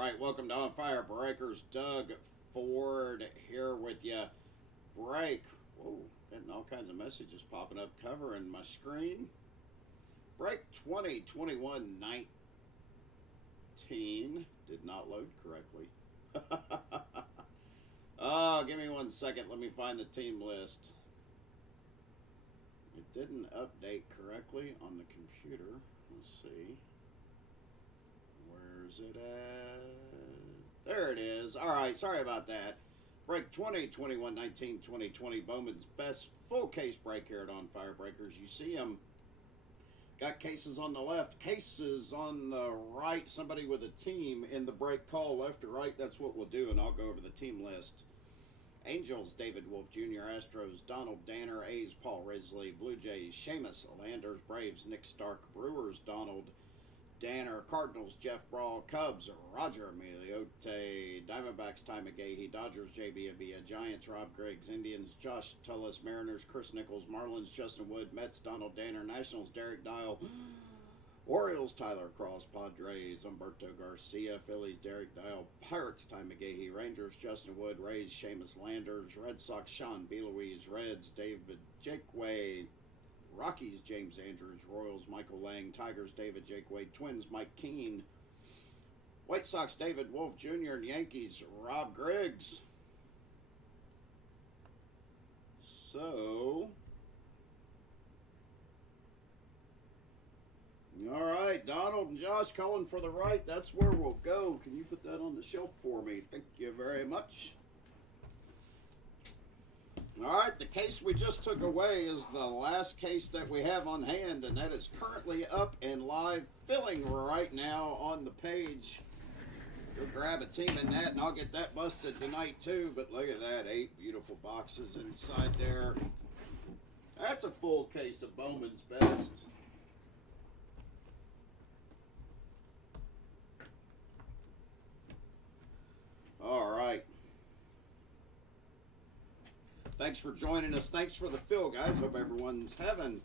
right, welcome to On Fire Breakers. Doug Ford here with you. Break. Whoa, getting all kinds of messages popping up covering my screen. Break 2021-19 did not load correctly. Oh, give me 1 second. Let me find the team list. It didn't update correctly on the computer. Let's see. Where's it at? There it is. All right, sorry about that. Break 2021-19, 2020. Bowman's best full case break here at On Fire Breakers. You see them. Got cases on the left, cases on the right. Somebody with a team in the break call, left or right. That's what we'll do, and I'll go over the team list. Angels, David Wolf Jr., Astros, Donald Danner, A's, Paul Risley, Blue Jays, Seamus, Landers, Braves, Nick Stark, Brewers, Donald Danner, Cardinals, Jeff Brawl, Cubs, Roger Emiliote, Diamondbacks, Ty McGahee, Dodgers, JB Avila, Giants, Rob Griggs, Indians, Josh Tullis, Mariners, Chris Nichols, Marlins, Justin Wood, Mets, Donald Danner, Nationals, Derek Dial, Orioles, Tyler Cross, Padres, Humberto Garcia, Phillies, Derek Dial, Pirates, Ty McGahee, Rangers, Justin Wood, Rays, Seamus Landers, Red Sox, Sean Beloise, Reds, David Jakeway, Rockies, James Andrews, Royals, Michael Lang, Tigers, David Jakeway, Twins, Mike Keene, White Sox, David Wolf Jr., and Yankees, Rob Griggs. So, all right, Donald and Josh calling for the right. That's where we'll go. Can you put that on the shelf for me? Thank you very much. All right, the case we just took away is the last case that we have on hand, and that is currently up and live, filling right now on the page. Go grab a team in that, and I'll get that busted tonight too. But look at that, 8 beautiful boxes inside there. That's a full case of Bowman's best. All right. Thanks for joining us. Thanks for the fill, guys. Hope everyone's having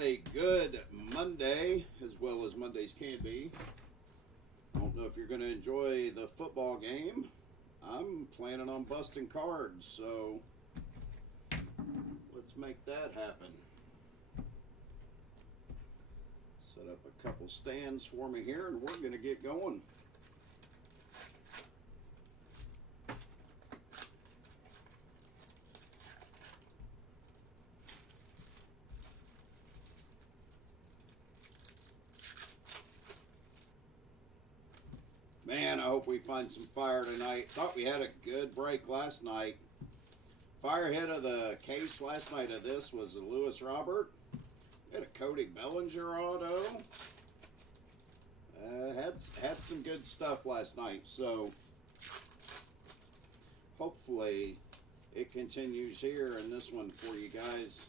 a good Monday, as well as Mondays can be. I don't know if you're going to enjoy the football game. I'm planning on busting cards, so let's make that happen. Set up a couple stands for me here, and we're going to get going. Man, I hope we find some fire tonight. Thought we had a good break last night. Fire hit of the case last night of this was a Lewis Robert. We had a Cody Bellinger auto. Had some good stuff last night, so hopefully it continues here in this one for you guys.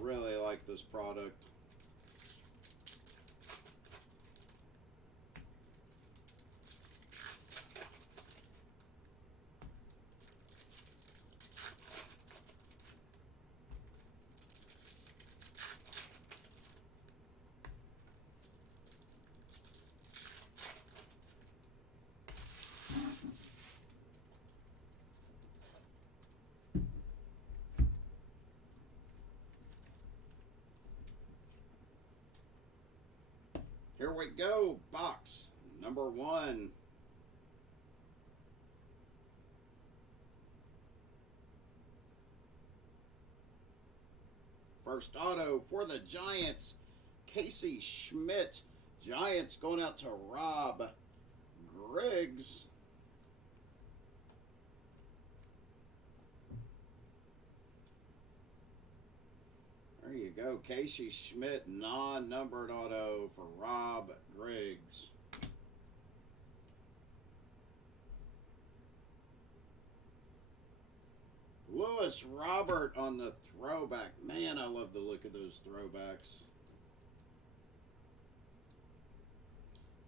Really like this product. Here we go, box number 1. First auto for the Giants, Casey Schmidt. Giants going out to Rob Griggs. There you go, Casey Schmidt, non-numbered auto for Rob Griggs. Lewis Robert on the throwback. Man, I love the look of those throwbacks.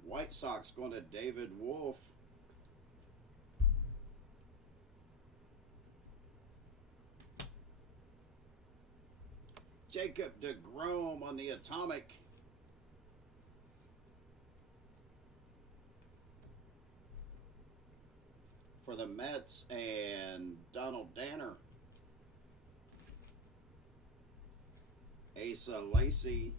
White Sox going to David Wolf. Jacob DeGrom on the Atomic. For the Mets, and Donald Danner. Asa Lacy.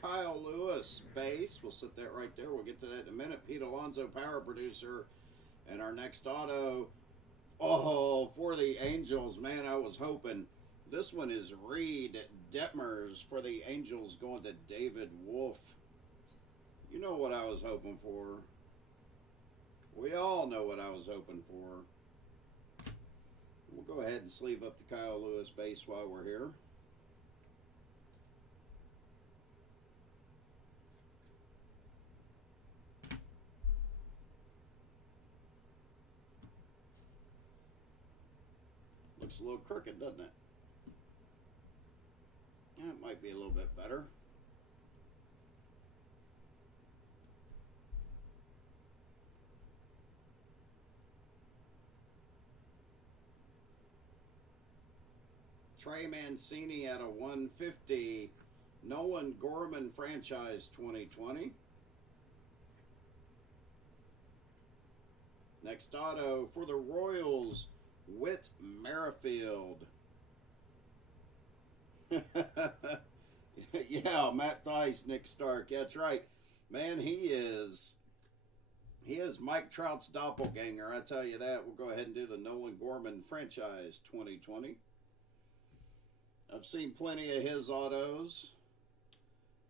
Kyle Lewis, base. We'll set that right there. We'll get to that in a minute. Pete Alonso, power producer. And our next auto, oh, for the Angels. Man, I was hoping. This one is Reed Detmers for the Angels going to David Wolf. You know what I was hoping for. We all know what I was hoping for. We'll go ahead and sleeve up the Kyle Lewis base while we're here. Looks a little crooked, doesn't it? Yeah, it might be a little bit better. Trey Mancini at a 150. Nolan Gorman franchise 2020. Next auto for the Royals, Whit Merrifield. Yeah, Matt Dice, Nick Stark. Yeah, that's right. Man, he is Mike Trout's doppelganger, I tell you that. We'll go ahead and do the Nolan Gorman franchise 2020. I've seen plenty of his autos.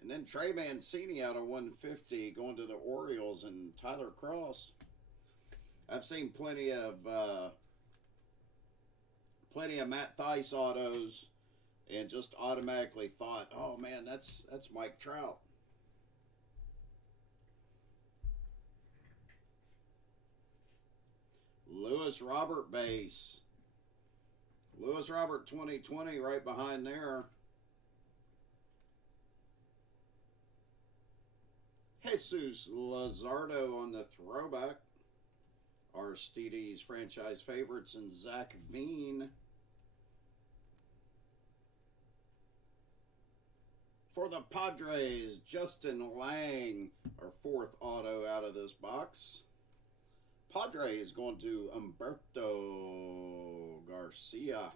And then Trey Mancini out of 150 going to the Orioles and Tyler Cross. I've seen plenty of Matt Thice autos and just automatically thought, oh man, that's Mike Trout. Lewis Robert base. Lewis Robert 2020 right behind there. Jesus Luzardo on the throwback. Aristides franchise favorites and Zach Veen. For the Padres, Justin Lang, our fourth auto out of this box. Padres going to Humberto Garcia.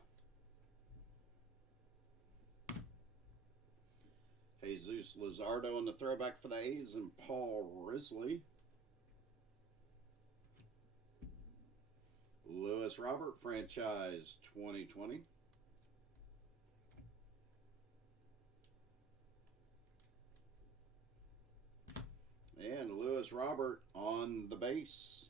Jesus Luzardo in the throwback for the A's and Paul Risley. Lewis Robert franchise 2020. And Lewis Robert on the base.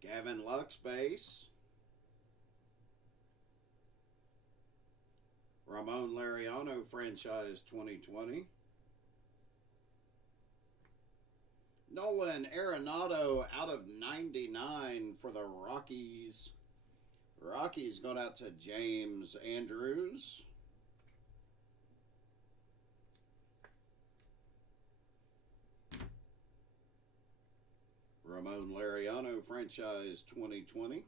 Gavin Lux base. Ramon Laureano franchise 2020. Nolan Arenado out of 99 for the Rockies. Rockies going out to James Andrews. Ramon Laureano franchise 2020.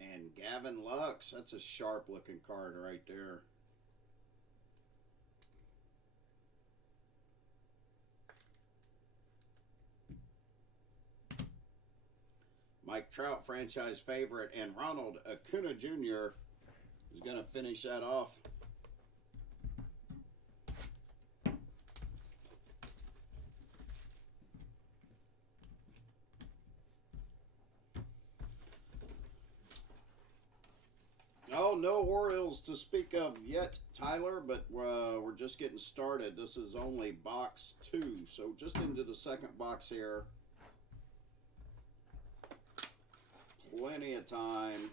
And Gavin Lux, that's a sharp looking card right there. Mike Trout franchise favorite, and Ronald Acuna Jr. is going to finish that off. Oh, no Orioles to speak of yet, Tyler, but we're just getting started. This is only box 2, so just into the second box here. Plenty of time.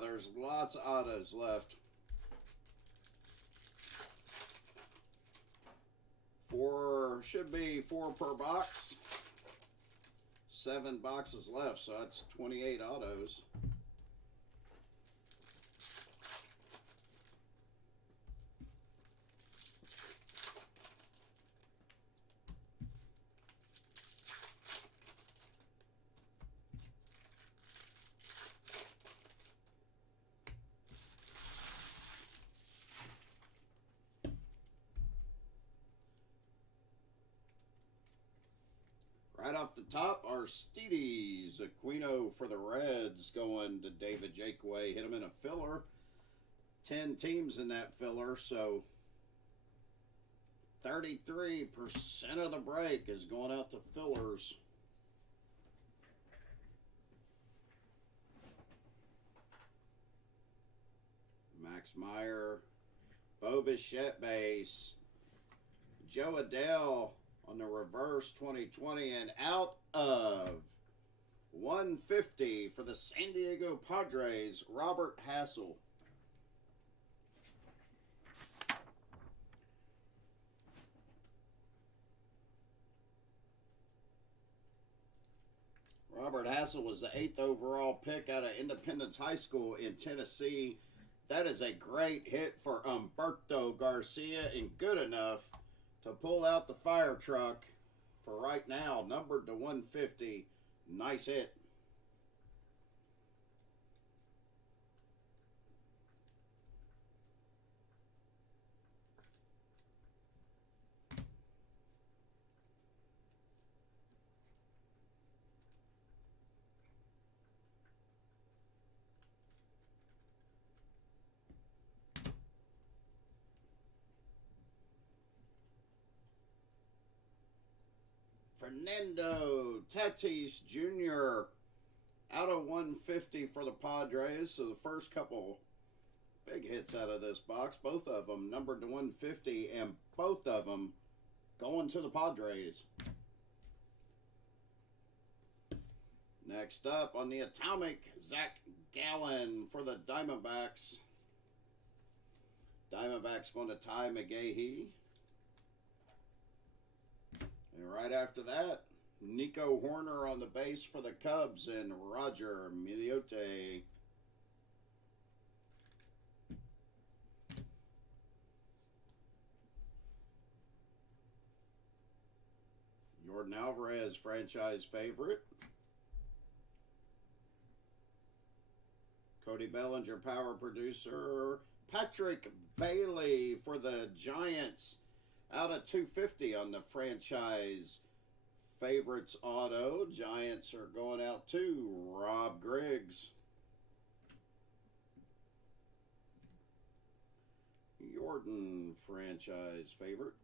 there's lots of autos left. Should be 4 per box. 7 boxes left, so that's 28 autos. Right off the top, our Steedies. Aquino for the Reds going to David Jakeway. Hit him in a filler. 10 teams in that filler, so 33% of the break is going out to fillers. Max Meyer. Bo Bichette base. Joe Adele on the reverse 2020, and out of 150 for the San Diego Padres, Robert Hassel. Robert Hassel was the 8th overall pick out of Independence High School in Tennessee. That is a great hit for Humberto Garcia, and good enough to pull out the fire truck for right now, numbered to 150. Nice hit. Fernando Tatis Jr. out of 150 for the Padres. So the first couple big hits out of this box, both of them numbered to 150, and both of them going to the Padres. Next up on the Atomic, Zach Gallen for the Diamondbacks. Diamondbacks going to Ty McGahee. And right after that, Nico Horner on the base for the Cubs and Roger Miliote. Jordan Alvarez, franchise favorite. Cody Bellinger, power producer. Patrick Bailey for the Giants. Out of 250 on the franchise favorites auto. Giants are going out to Rob Griggs. Jordan, franchise favorite.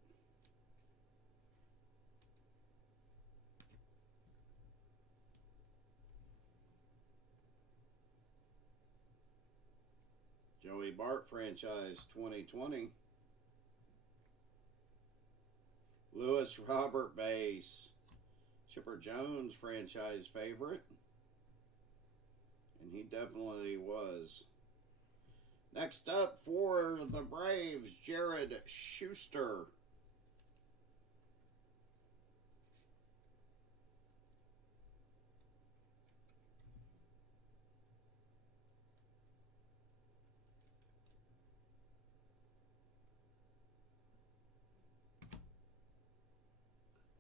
Joey Bart, franchise 2020. Lewis Robert base. Chipper Jones, franchise favorite. And he definitely was. Next up for the Braves, Jared Schuster.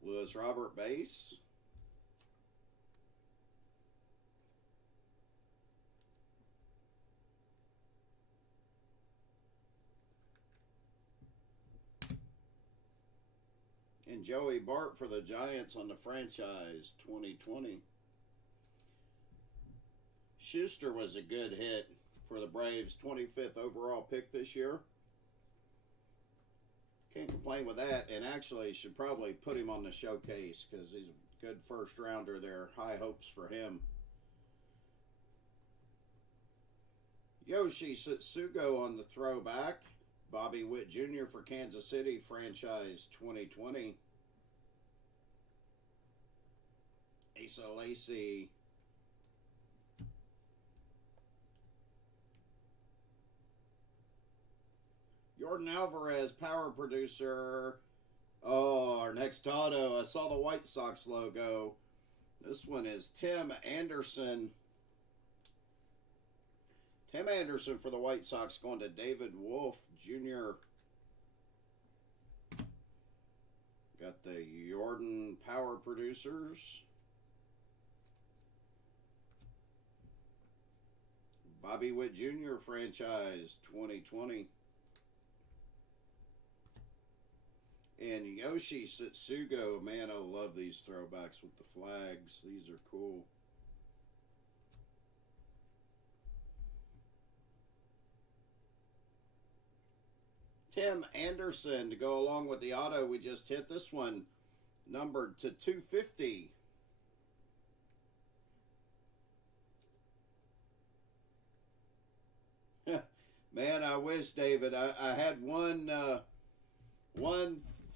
Lewis Robert base. And Joey Bart for the Giants on the franchise 2020. Schuster was a good hit for the Braves, 25th overall pick this year. Can't complain with that, and actually should probably put him on the showcase because he's a good first rounder there. High hopes for him. Yoshi Satsugo on the throwback. Bobby Witt Jr. for Kansas City, franchise 2020. Asa Lacy. Jordan Alvarez, power producer. Oh, our next auto. I saw the White Sox logo. This one is Tim Anderson. Tim Anderson for the White Sox going to David Wolf Jr. Got the Jordan power producers. Bobby Witt Jr. franchise 2020. And Yoshi Satsugo. Man, I love these throwbacks with the flags. These are cool. Tim Anderson to go along with the auto we just hit. This one numbered to 250. Man, I wish, David, I had one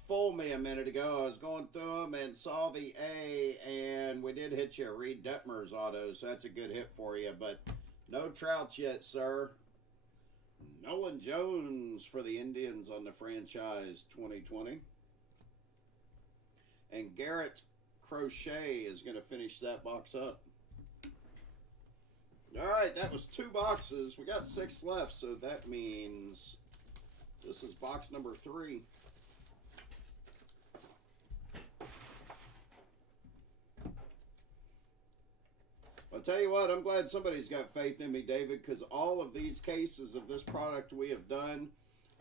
fool me a minute ago. I was going through them and saw the A, and we did hit you a Reed Detmers auto, so that's a good hit for you. But no Trouts yet, sir. Nolan Jones for the Indians on the franchise 2020. And Garrett Crochet is going to finish that box up. All right, that was 2 boxes. We got 6 left, so that means this is box number 3. I'll tell you what, I'm glad somebody's got faith in me, David, because all of these cases of this product we have done,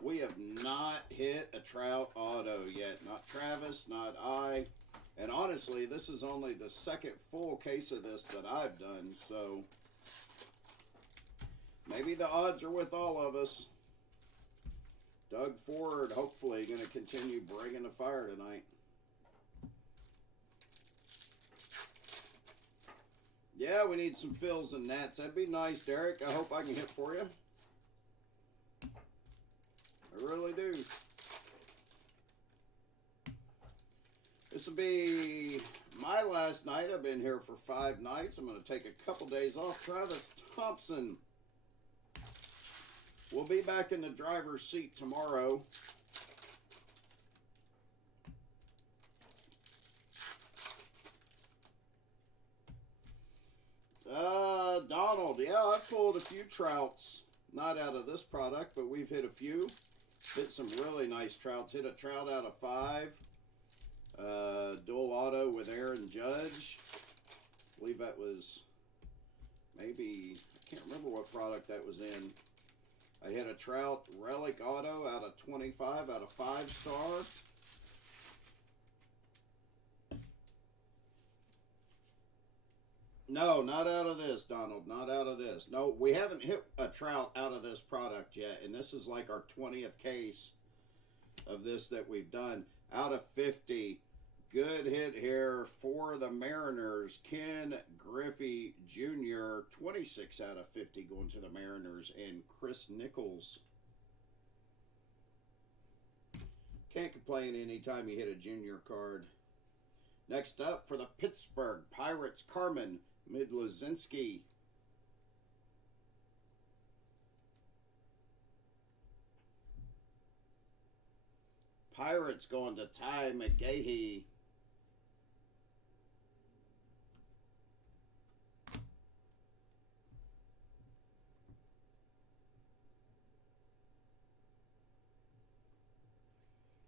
we have not hit a Trout auto yet. Not Travis, not I. And honestly, this is only the second full case of this that I've done, so maybe the odds are with all of us. Doug Ford, hopefully, going to continue bringing the fire tonight. Yeah, we need some fills and nets. That'd be nice, Derek. I hope I can hit for you. I really do. This will be my last night. I've been here for 5 nights. I'm going to take a couple days off. Travis Thompson. We'll be back in the driver's seat tomorrow. Donald. Yeah, I've pulled a few Trouts. Not out of this product, but we've hit a few. Hit some really nice Trouts. Hit a Trout out of 5. Dual auto with Aaron Judge. I believe that was maybe, I can't remember what product that was in. I hit a Trout Relic auto out of 25 out of 5-star. No, not out of this, Donald. Not out of this. No, we haven't hit a Trout out of this product yet, and this is like our 20th case of this that we've done. Out of 50. Good hit here for the Mariners. Ken Griffey Jr., 26 out of 50 going to the Mariners, and Chris Nichols. Can't complain anytime you hit a junior card. Next up for the Pittsburgh Pirates, Carmen Midlazinski. Pirates going to Ty McGahee.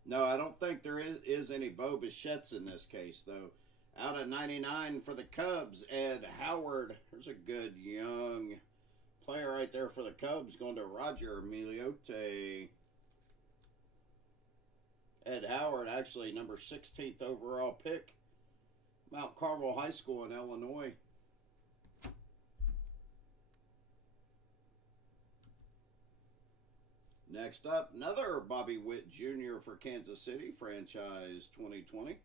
No, I don't think there is any Bo Bichette's in this case, though. Out of 99 for the Cubs, Ed Howard. There's a good young player right there for the Cubs, going to Roger Miliote. Ed Howard, actually number 16th overall pick. Mount Carmel High School in Illinois. Next up, another Bobby Witt Jr. for Kansas City, franchise 2020.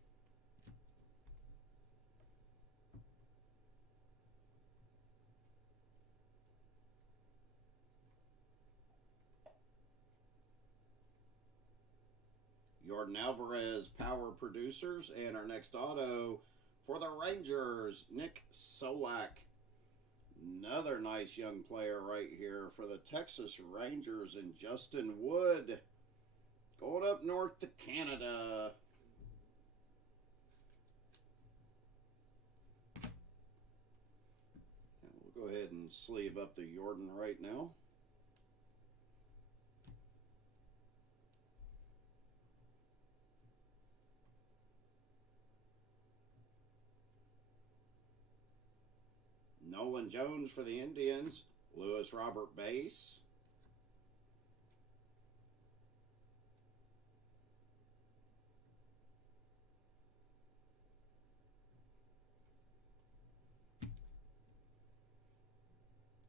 Jordan Alvarez, power producers, and our next auto for the Rangers, Nick Solak. Another nice young player right here for the Texas Rangers, and Justin Wood. Going up north to Canada. And we'll go ahead and sleeve up the Jordan right now. Nolan Jones for the Indians. Lewis Robert base.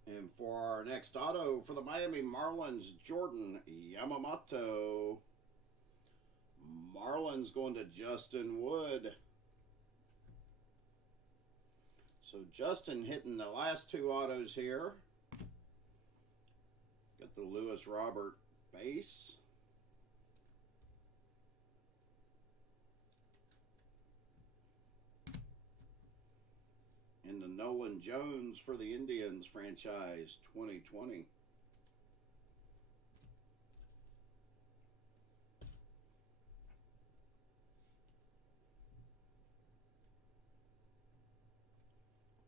And for our next auto for the Miami Marlins, Jordan Yamamoto. Marlins going to Justin Wood. So Justin hitting the last two autos here. Got the Lewis Robert base. And the Nolan Jones for the Indians franchise 2020.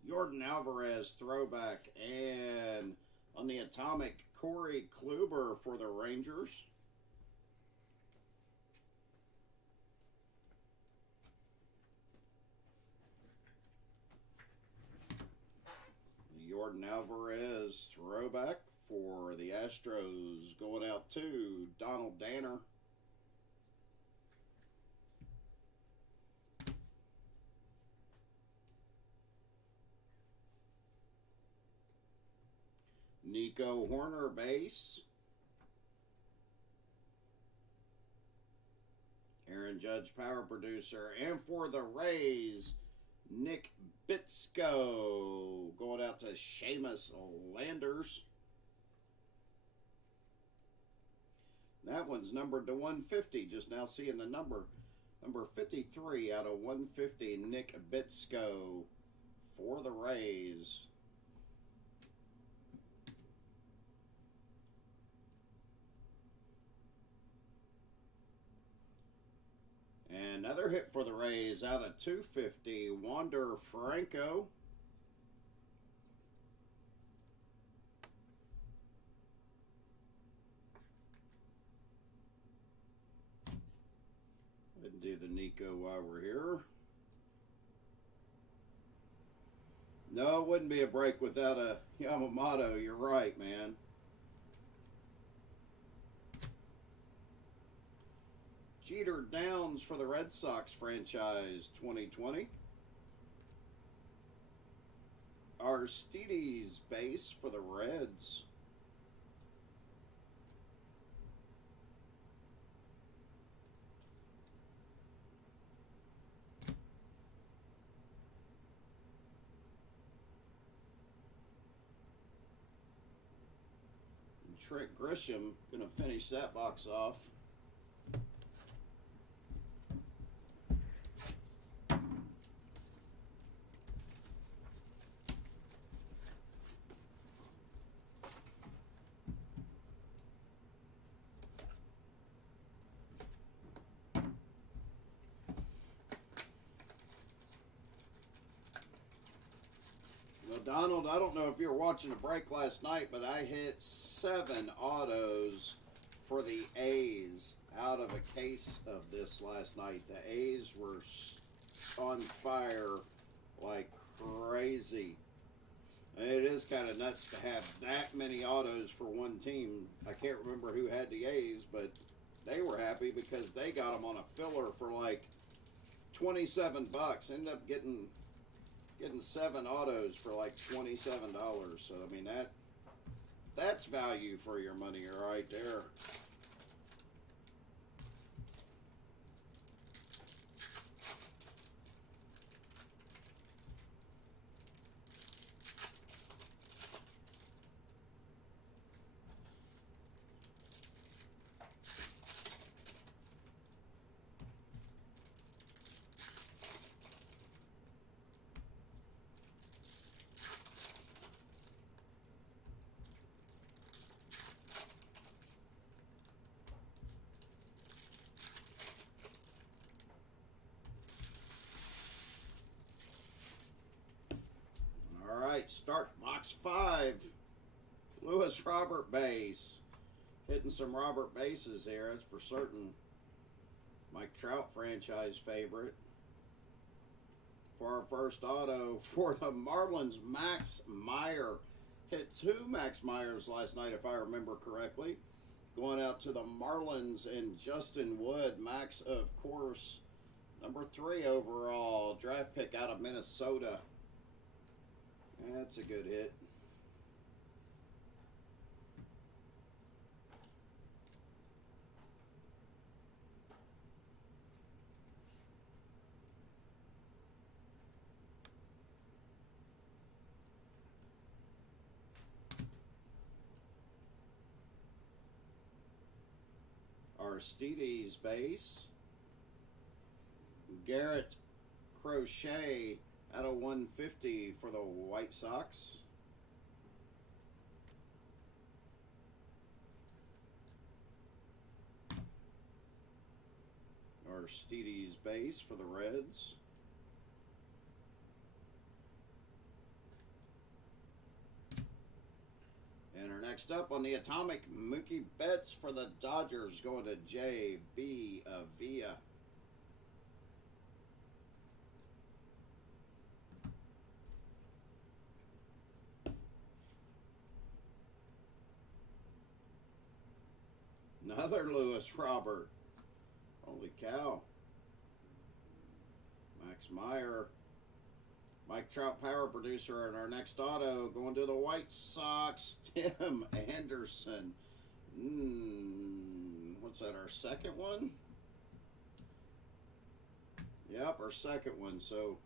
Jordan Alvarez throwback, and on the atomic, Corey Kluber for the Rangers. Jordan Alvarez throwback for the Astros going out to Donald Danner. Nico Horner base. Aaron Judge power producer. And for the Rays, Nick Bitsko going out to Seamus Landers. That one's numbered to 150. Just now seeing the number. Number 53 out of 150, Nick Bitsko for the Rays. Another hit for the Rays out of 250, Wander Franco. Go ahead and do the Nico while we're here. No, it wouldn't be a break without a Yamamoto. You're right, man. Jeter Downs for the Red Sox franchise 2020. Aristides base for the Reds. And Trent Grisham going to finish that box off. Donald, I don't know if you were watching the break last night, but I hit 7 autos for the A's out of a case of this last night. The A's were on fire like crazy. It is kind of nuts to have that many autos for one team. I can't remember who had the A's, but they were happy because they got them on a filler for like $27. Ended up getting 7 autos for like $27. So I mean that's value for your money right there. start box 5. Lewis Robert base. Hitting some Robert bases here, that's for certain. Mike Trout franchise favorite. For our first auto, for the Marlins, Max Meyer. Hit 2 Max Meyers last night, if I remember correctly. Going out to the Marlins and Justin Wood. Max, of course, number 3 overall. Draft pick out of Minnesota. That's a good hit. Aristides base. Garrett Crochet out of 150 for the White Sox. Aristides base for the Reds. And our next up on the Atomic, Mookie Betts for the Dodgers, going to J.B. Avila. Another Lewis Robert. Holy cow. Max Meyer. Mike Trout power producer in our next auto. Going to the White Sox, Tim Anderson. What's that, our second one? Yep, our second one. So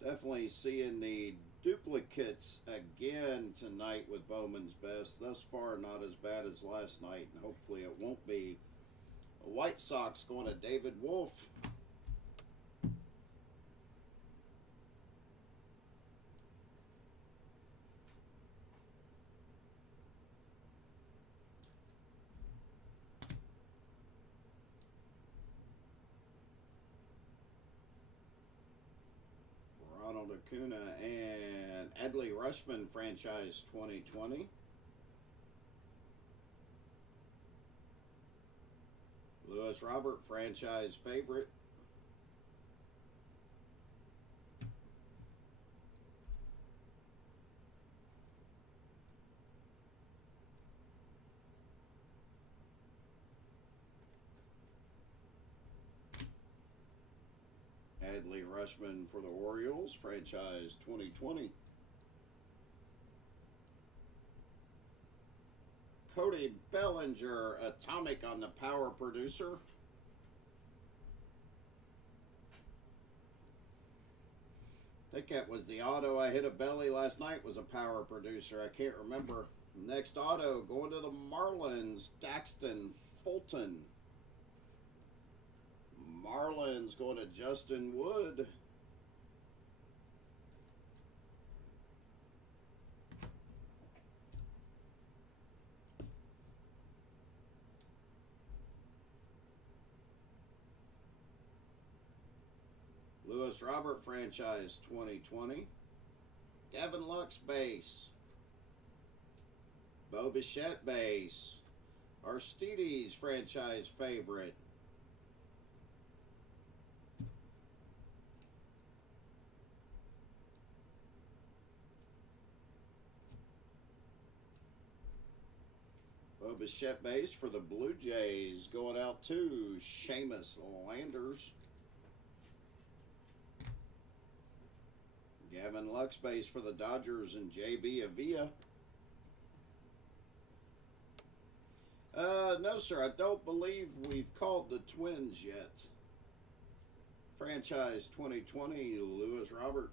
definitely seeing the duplicates again tonight with Bowman's best. Thus far, not as bad as last night, and hopefully it won't be. The White Sox going to David Wolf. Ronald Acuna and Adley Rutschman franchise 2020. Lewis Robert franchise favorite. Adley Rutschman for the Orioles, franchise 2020. Cody Bellinger, Atomic on the power producer. I think that was the auto I hit a belly last night, was a power producer. I can't remember. Next auto, going to the Marlins, Daxton Fulton. Marlins going to Justin Wood. Lewis Robert franchise 2020. Gavin Lux base. Bo Bichette base. Aristides franchise favorite. Bo Bichette base for the Blue Jays, going out to Seamus Landers. Gavin Lux base for the Dodgers and J.B. Avila. No, sir, I don't believe we've called the Twins yet. Franchise 2020, Lewis Robert.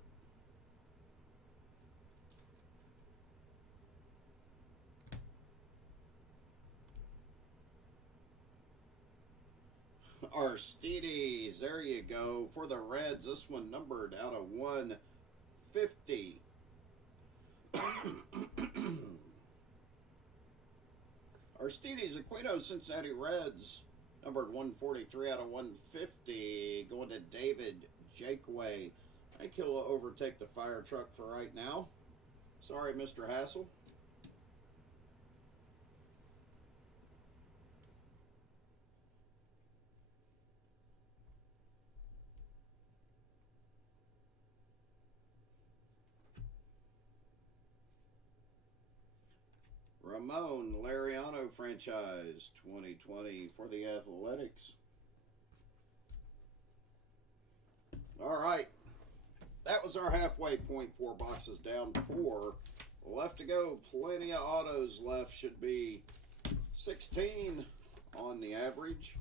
Aristides, there you go. For the Reds, this one numbered out of 150. Aristides Aquino, Cincinnati Reds, numbered 143 out of 150. Going to David Jakeway. I think he'll overtake the fire truck for right now. Sorry, Mr. Hassel. Ramon Lariano franchise 2020 for the Athletics. All right. That was our halfway point. 4 boxes down, 4 left to go. Plenty of autos left. Should be 16 on the average.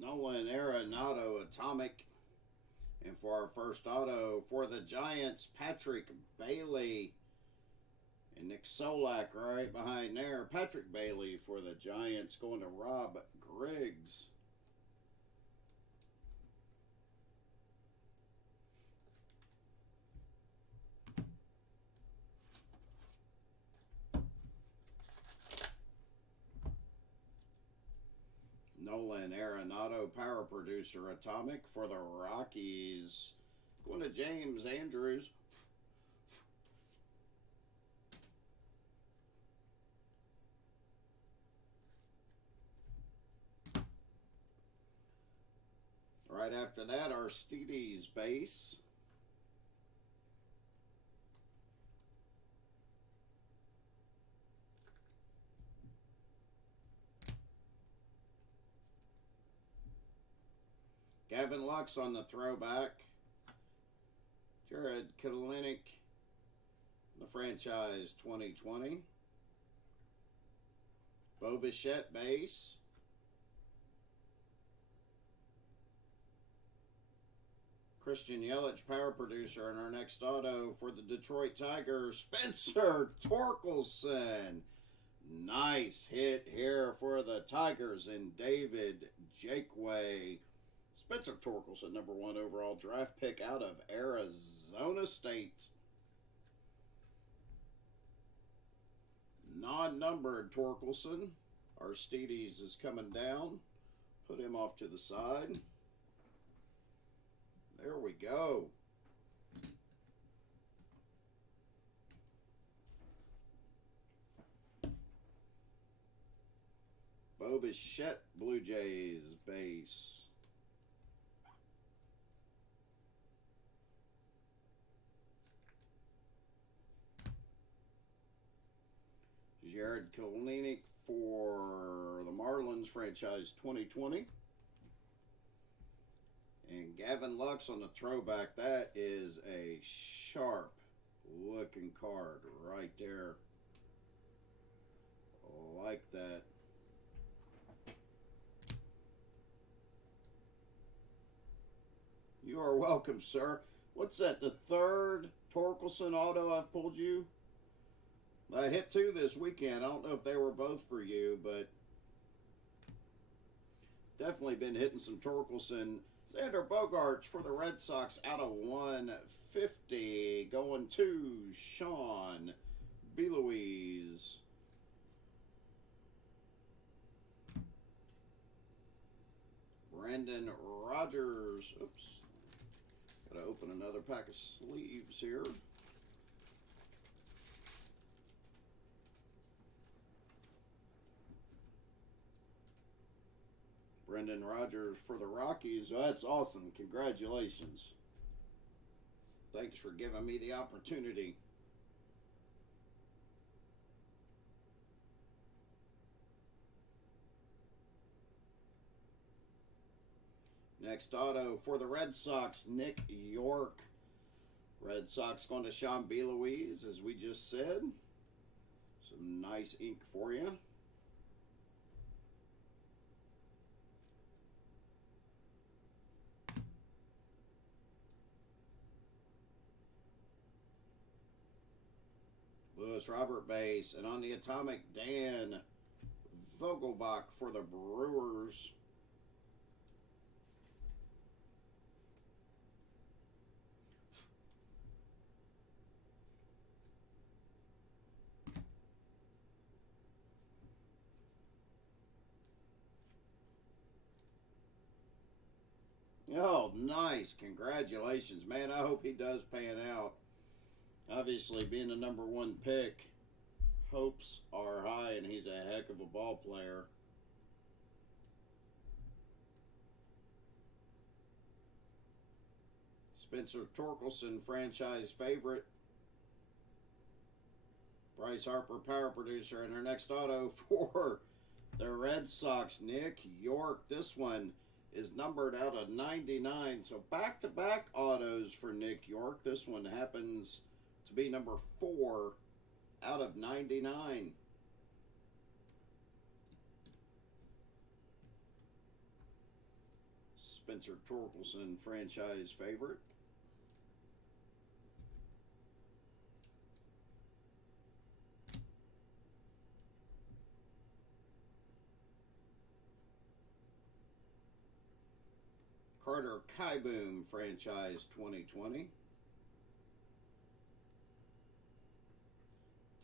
Nolan Arenado Atomic. And for our first auto, for the Giants, Patrick Bailey. And Nick Solak right behind there. Patrick Bailey for the Giants going to Rob Griggs. Nolan Arenado, power producer Atomic for the Rockies. Going to James Andrews. Right after that, Aristides base. Gavin Lux on the throwback. Jared Kelenic, the franchise 2020. Bo Bichette base. Christian Yelich, power producer, and our next auto for the Detroit Tigers, Spencer Torkelson. Nice hit here for the Tigers and David Jakeway. Spencer Torkelson, number 1 overall draft pick out of Arizona State. Non-numbered Torkelson. Aristides is coming down. Put him off to the side. There we go. Bo Bichette, Blue Jays base. Jared Kelenic for the Marlins franchise 2020. And Gavin Lux on the throwback. That is a sharp looking card right there. Like that. You are welcome, sir. What's that, the 3rd Torkelson auto I've pulled you? I hit 2 this weekend. I don't know if they were both for you, but definitely been hitting some Torkelson. Xander Bogaerts for the Red Sox out of 150. Going to Sean B. Louise. Brendan Rodgers. Oops. Got to open another pack of sleeves here. Brendan Rodgers for the Rockies. Oh, that's awesome. Congratulations. Thanks for giving me the opportunity. Next auto for the Red Sox, Nick York. Red Sox going to Sean B. Louise, as we just said. Some nice ink for you. Lewis Robert base, and on the atomic, Dan Vogelbach for the Brewers. Oh, nice. Congratulations, man. I hope he does pan out. Obviously, being the #1 pick, hopes are high, and he's a heck of a ball player. Spencer Torkelson, franchise favorite. Bryce Harper, power producer. And our next auto for the Red Sox, Nick York. This one is numbered out of 99. So back-to-back autos for Nick York. This one happens to be number 4 out of 99. Spencer Torkelson, franchise favorite. Carter Kieboom, franchise 2020.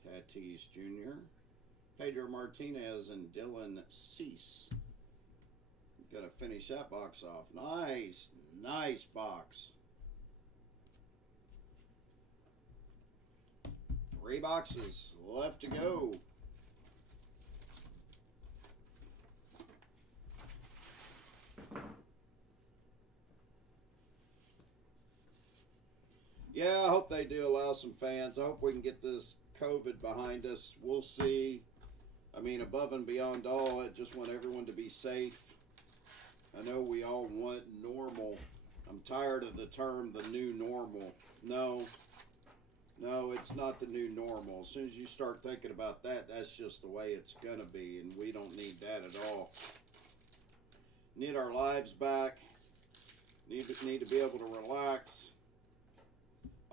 Tatis Jr. Pedro Martinez and Dylan Cease. Gonna finish that box off. Nice, nice box. 3 boxes left to go. Yeah, I hope they do allow some fans. I hope we can get this COVID behind us. We'll see. I mean, above and beyond all, I just want everyone to be safe. I know we all want normal. I'm tired of the term, the new normal. No, it's not the new normal. As soon as you start thinking about that, that's just the way it's going to be, and we don't need that at all. Need our lives back. Need to be able to relax.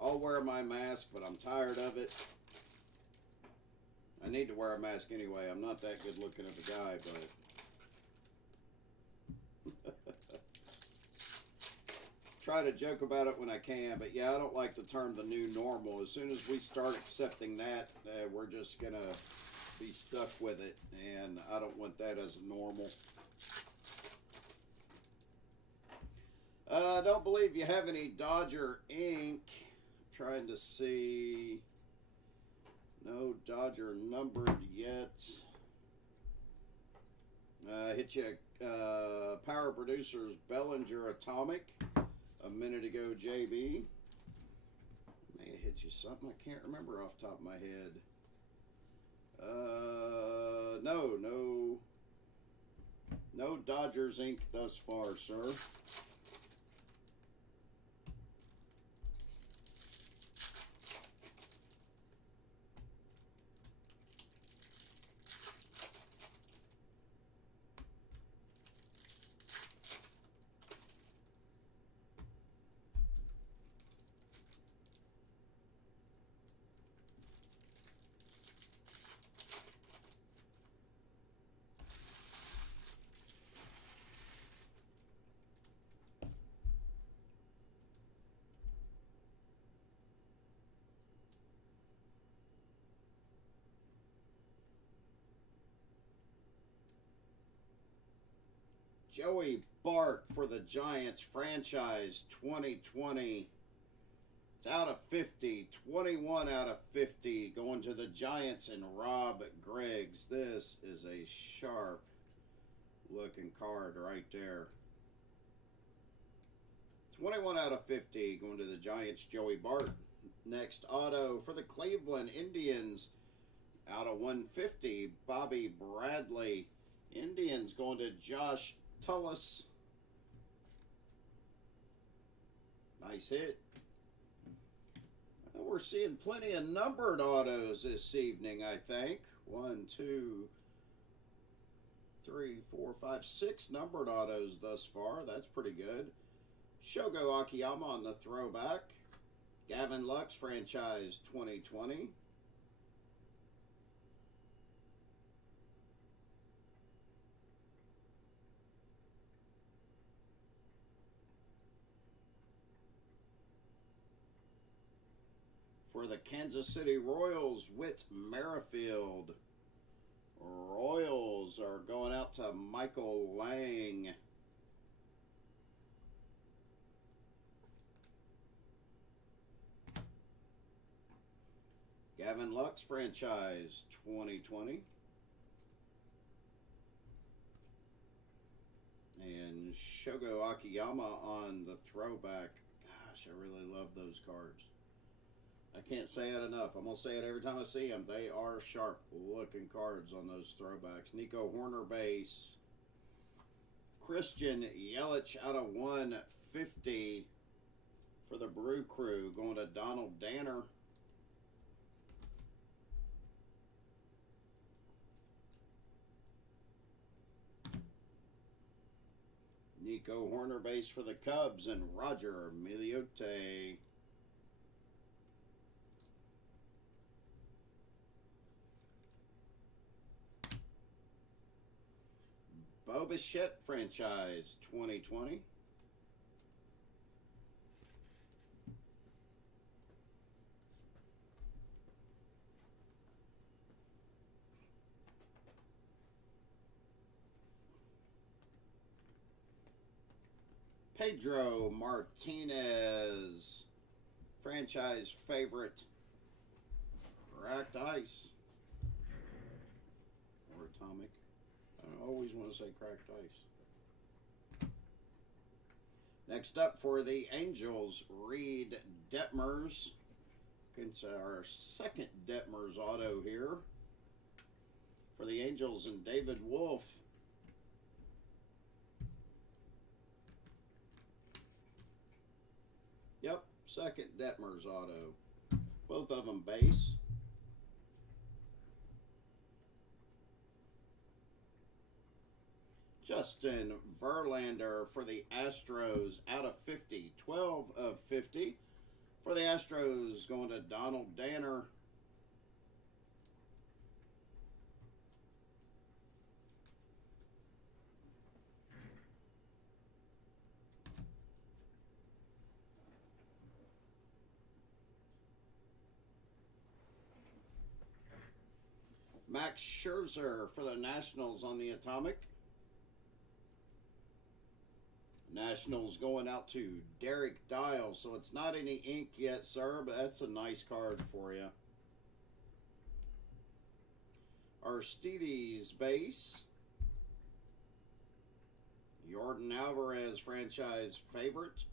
I'll wear my mask, but I'm tired of it. I need to wear a mask anyway. I'm not that good looking of a guy, but try to joke about it when I can. But yeah, I don't like the term the new normal. As soon as we start accepting that, we're just going to be stuck with it. And I don't want that as normal. I don't believe you have any Dodger ink. Trying to see. No Dodger numbered yet. Hit you Power Producers Bellinger Atomic a minute ago, JB. May have hit you something I can't remember off the top of my head. No Dodgers ink thus far, sir. Joey Bart for the Giants, franchise 2020. It's out of 50, 21 out of 50, going to the Giants and Rob Griggs. This is a sharp looking card right there. 21 out of 50, going to the Giants, Joey Bart. Next auto for the Cleveland Indians, out of 150, Bobby Bradley. Indians going to Josh Tullis. Nice hit. We're seeing plenty of numbered autos this evening, I think. 1, 2, 3, 4, 5, 6 numbered autos thus far. That's pretty good. Shogo Akiyama on the throwback. Gavin Lux, franchise 2020. For the Kansas City Royals, Whit Merrifield. Royals are going out to Michael Lang. Gavin Lux, franchise 2020. And Shogo Akiyama on the throwback. Gosh, I really love those cards. I can't say it enough. I'm going to say it every time I see them. They are sharp looking cards on those throwbacks. Nico Horner base. Christian Yelich out of 150 for the Brew Crew. Going to Donald Danner. Nico Horner base for the Cubs and Roger Miliote. Bo Bichette, franchise 2020. Pedro Martinez, franchise favorite. Cracked ice. Or atomic. I always want to say cracked ice. Next up for the Angels, Reed Detmers. It's our second Detmers auto here. For the Angels and David Wolf. Yep, second Detmers auto. Both of them base. Justin Verlander for the Astros out of 50. 12 of 50. For the Astros, going to Donald Danner. Max Scherzer for the Nationals on the atomic. Nationals going out to Derek Dial. So it's not any ink yet, sir, but that's a nice card for you. Aristides base. Jordan Alvarez, franchise favorite.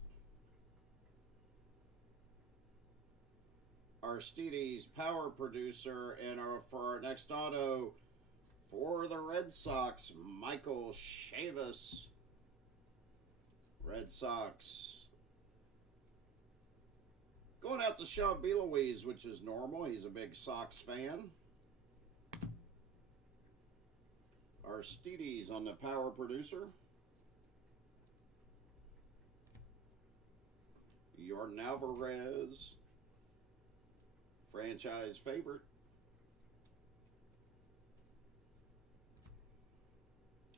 Aristides, power producer. And for our next auto, for the Red Sox, Michael Chavis. Red Sox. Going out to Sean Beloise, which is normal. He's a big Sox fan. Aristides on the power producer. Jordan Alvarez. Franchise favorite.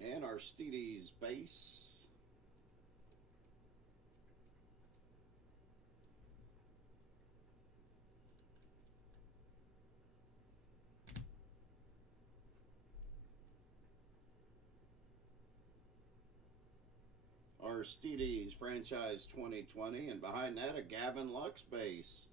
And Aristides base. Aristides franchise 2020, and behind that a Gavin Lux base.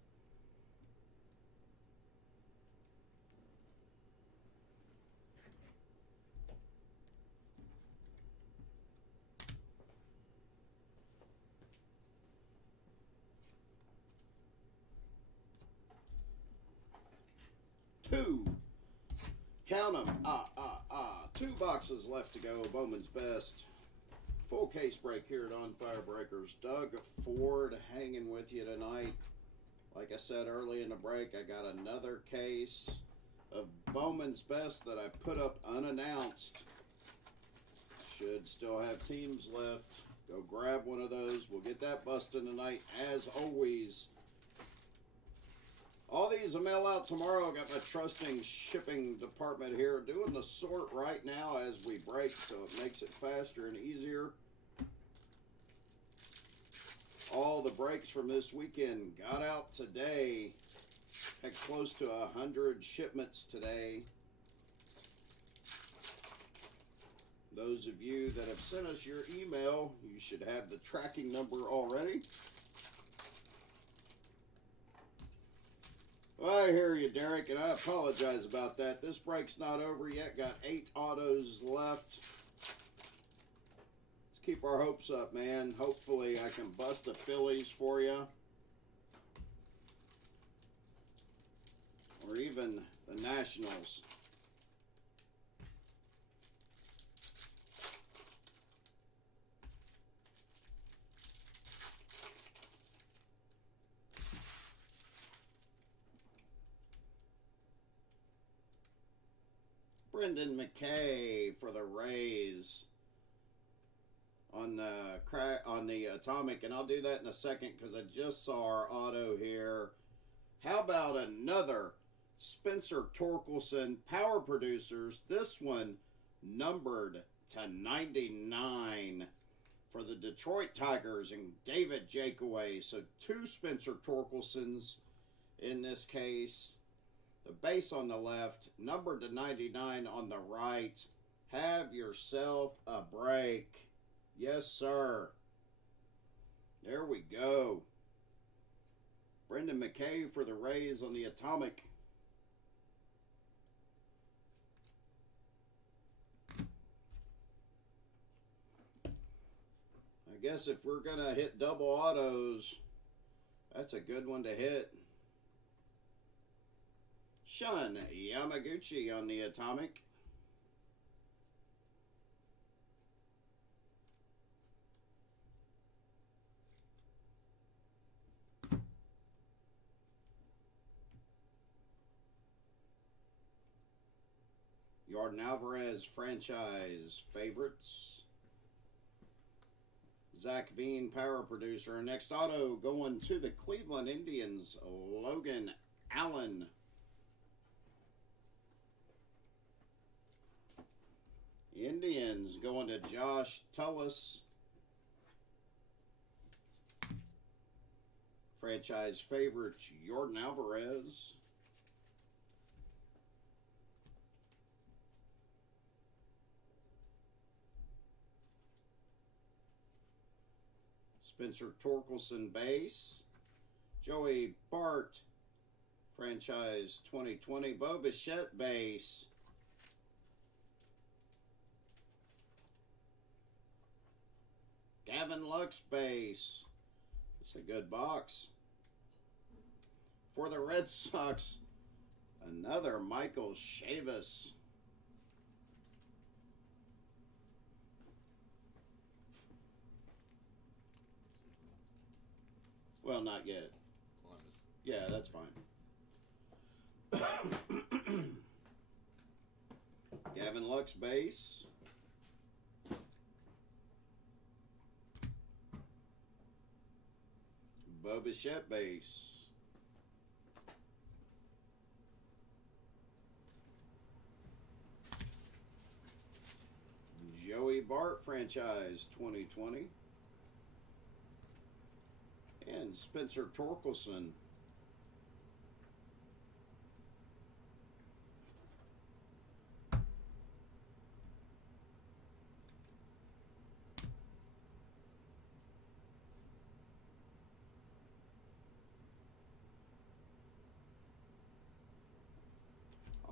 Count them. Two boxes left to go. Bowman's Best. Full case break here at On Fire Breakers. Doug Ford hanging with you tonight. Like I said early in the break, I got another case of Bowman's Best that I put up unannounced. Should still have teams left. Go grab one of those. We'll get that busting tonight, as always. All these will mail out tomorrow. I got my trusting shipping department here doing the sort right now as we break, so it makes it faster and easier. All the breaks from this weekend got out today. Had close to 100 shipments today. Those of you that have sent us your email, you should have the tracking number already. Well, I hear you, Derek, and I apologize about that. This break's not over yet. Got 8 autos left. Let's keep our hopes up, man. Hopefully I can bust the Phillies for you. Or even the Nationals. Brendan McKay for the Rays on the Atomic, and I'll do that in a second because I just saw our auto here. How about another Spencer Torkelson Power Producers? This one numbered to 99 for the Detroit Tigers and David Jakeaway. So 2 Spencer Torkelsons in this case. The base on the left, numbered to 99 on the right. Have yourself a break. Yes, sir. There we go. Brendan McKay for the Rays on the Atomic. I guess if we're going to hit double autos, that's a good one to hit. Shun Yamaguchi on the Atomic. Jordan Alvarez franchise favorites. Zach Veen Power Producer. Next auto going to the Cleveland Indians, Logan Allen. Indians going to Josh Tullis. Franchise favorite, Jordan Alvarez. Spencer Torkelson base. Joey Bart, franchise 2020. Bo Bichette base. Gavin Lux base. It's a good box. For the Red Sox, another Michael Chavis. Well, not yet. Yeah, that's fine. Gavin Lux base. Bo Bichette base. Joey Bart franchise 2020. And Spencer Torkelson.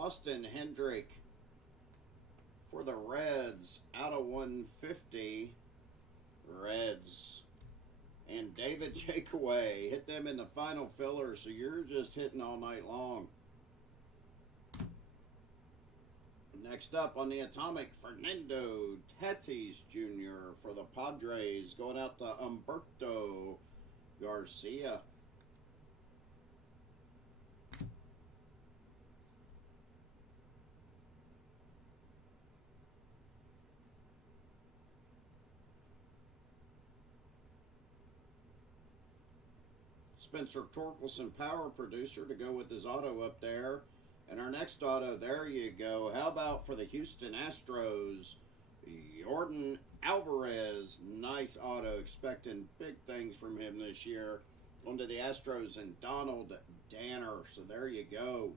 Austin Hendrick for the Reds out of 150. Reds. And David Jakeaway. Hit them in the final filler, so you're just hitting all night long. Next up on the Atomic, Fernando Tatis Jr. for the Padres. Going out to Humberto Garcia. Spencer Torkelson, power producer, to go with his auto up there. And our next auto, there you go. How about for the Houston Astros, Jordan Alvarez. Nice auto. Expecting big things from him this year. On to the Astros and Donald Danner. So there you go.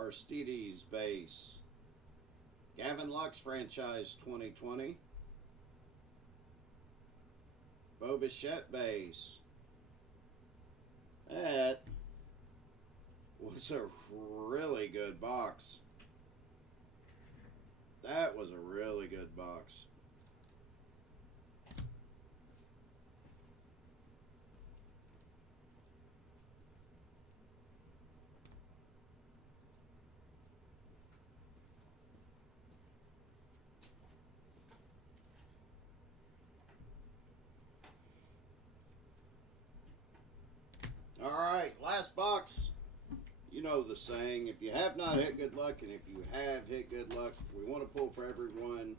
Aristides base. Gavin Lux franchise 2020. Bo Bichette base. That was a really good box. That was a really good box. All right, last box. You know the saying, if you have not hit good luck, and if you have hit good luck, we want to pull for everyone.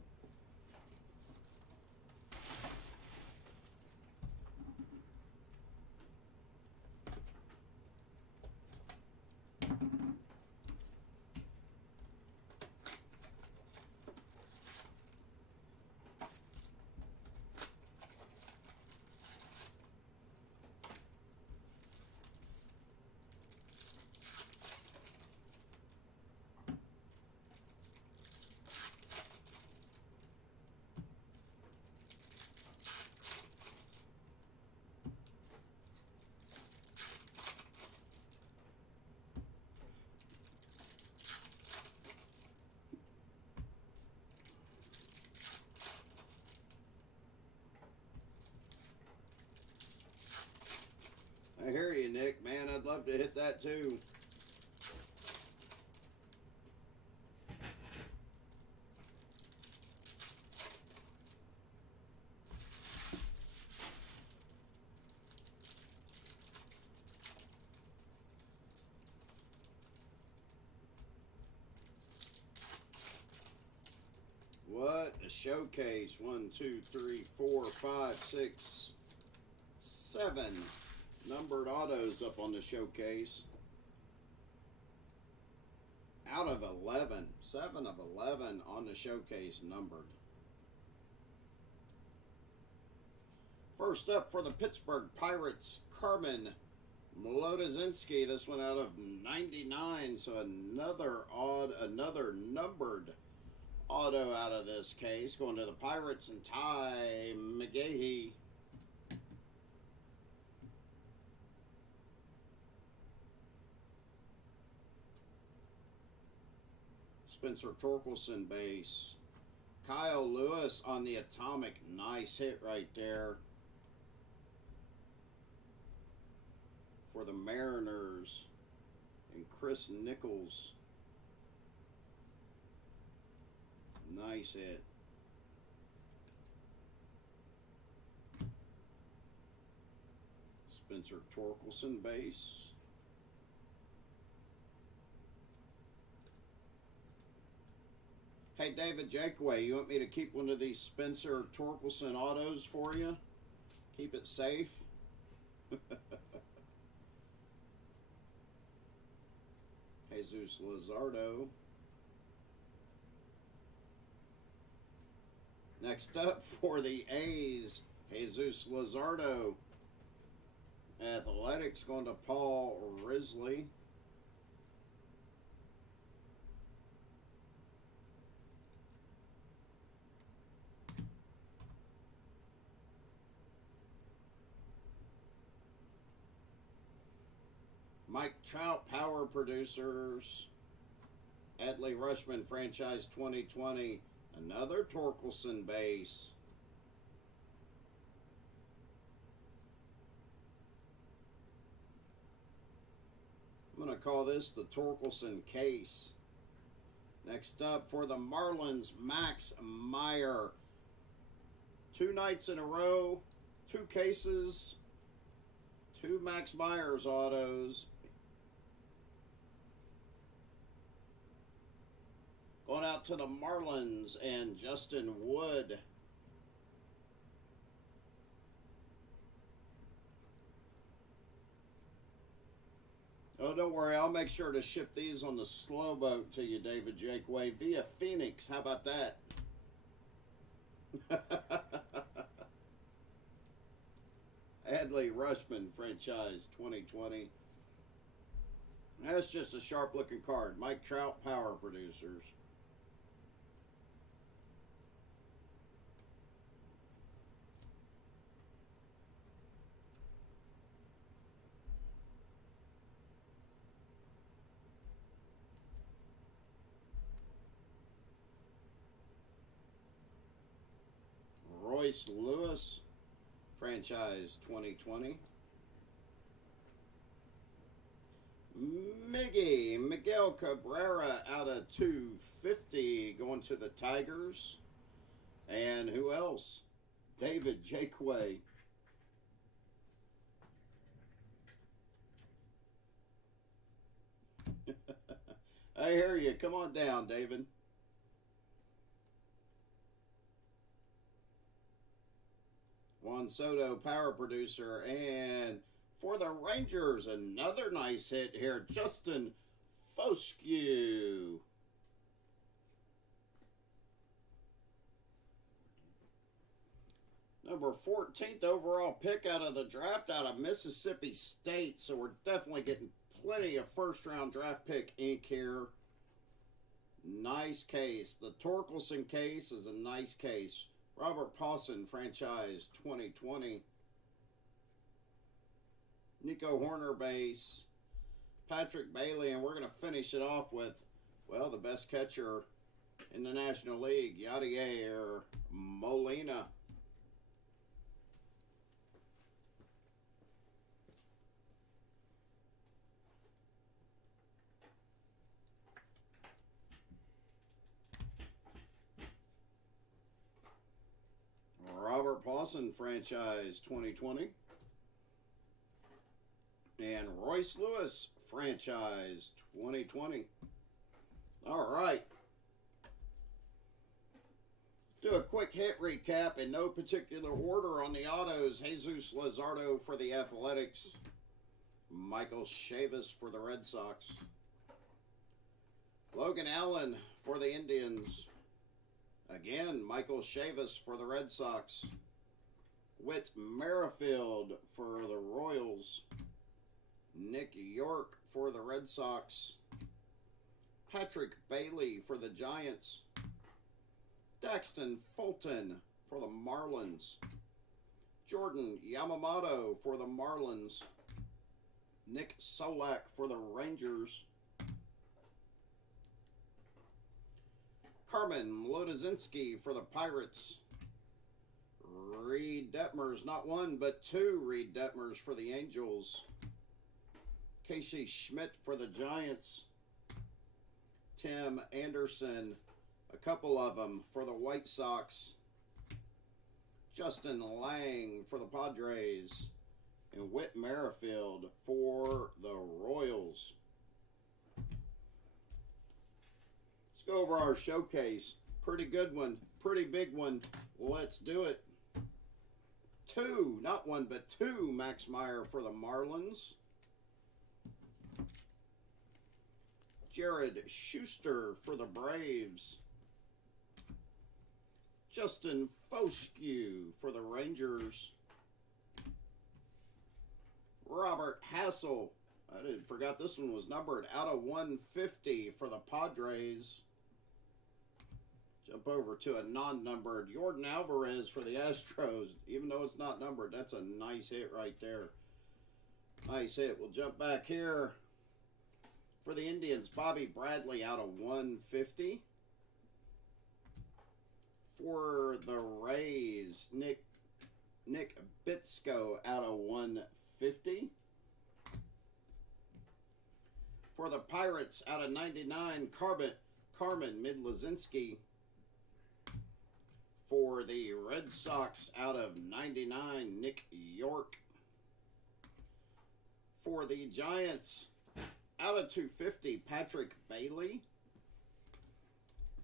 I hear you, Nick. Man, I'd love to hit that too. What a showcase. 1, 2, 3, 4, 5, 6, 7 numbered autos up on the showcase. Out of 11. 7 of 11 on the showcase numbered. First up for the Pittsburgh Pirates, Carmen Mlodozinski. This one out of 99. So another numbered auto out of this case. Going to the Pirates and Ty McGahee. Spencer Torkelson base. Kyle Lewis on the Atomic. Nice hit right there for the Mariners. And Chris Nichols. Nice hit. Spencer Torkelson base. Hey, David Jakeaway, you want me to keep one of these Spencer Torkelson autos for you? Keep it safe? Jesus Luzardo. Next up for the A's, Jesus Luzardo Athletics going to Paul Risley. Mike Trout, Power Producers. Adley Rushman, Franchise 2020. Another Torkelson base. I'm going to call this the Torkelson case. Next up for the Marlins, Max Meyer. 2 nights in a row, 2 cases, 2 Max Myers autos. Going out to the Marlins and Justin Wood. Oh, don't worry. I'll make sure to ship these on the slow boat to you, David Jakeway, via Phoenix. How about that? Adley Rushman, Franchise 2020. That's just a sharp-looking card. Mike Trout, Power Producers. Royce Lewis, Franchise 2020. Miguel Cabrera out of 250 going to the Tigers. And who else? David Jakeway. I hear you. Come on down, David. Juan Soto, Power Producer. And for the Rangers, another nice hit here. Justin Foscue. Number 14th overall pick out of the draft out of Mississippi State. So we're definitely getting plenty of first-round draft pick ink here. Nice case. The Torkelson case is a nice case. Robert Pawson, Franchise 2020. Nico Horner base. Patrick Bailey, and we're going to finish it off with, well, the best catcher in the National League, Yadier Molina. Robert Pawson, Franchise 2020. And Royce Lewis, Franchise 2020. All right. Do a quick hit recap in no particular order on the autos. Jesus Luzardo for the Athletics. Michael Chavis for the Red Sox. Logan Allen for the Indians. Again, Michael Chavis for the Red Sox. Whit Merrifield for the Royals. Nick York for the Red Sox. Patrick Bailey for the Giants. Daxton Fulton for the Marlins. Jordan Yamamoto for the Marlins. Nick Solak for the Rangers. Carmen Lodazinski for the Pirates. Reed Detmers, not one, but 2 Reed Detmers for the Angels. Casey Schmidt for the Giants. Tim Anderson, a couple of them for the White Sox. Justin Lang for the Padres. And Whit Merrifield for the Royals. Let's go over our showcase. Pretty good one. Pretty big one. Let's do it. 2, not 1, but 2 Max Meyer for the Marlins. Jared Schuster for the Braves. Justin Foscue for the Rangers. Robert Hassel. Forgot this one was numbered out of 150 for the Padres. Jump over to a non-numbered. Jordan Alvarez for the Astros. Even though it's not numbered, that's a nice hit right there. Nice hit. We'll jump back here. For the Indians, Bobby Bradley out of 150. For the Rays, Nick Bitsko out of 150. For the Pirates, out of 99, Carmen Midlazinski. For the Red Sox, out of 99, Nick York. For the Giants, out of 250, Patrick Bailey.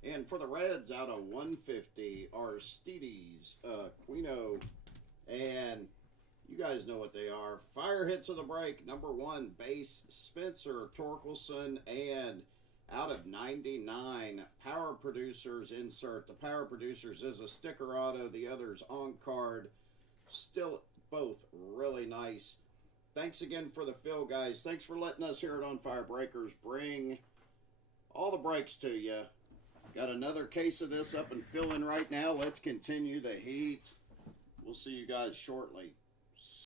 And for the Reds, out of 150, Aristides Aquino. And you guys know what they are. Fire hits of the break. Number 1, base, Spencer Torkelson. And out of 99, Power Producers insert. The Power Producers is a sticker auto. The other's on card. Still both really nice. Thanks again for the fill, guys. Thanks for letting us here at On Fire Breakers bring all the breaks to you. Got another case of this up and filling right now. Let's continue the heat. We'll see you guys shortly.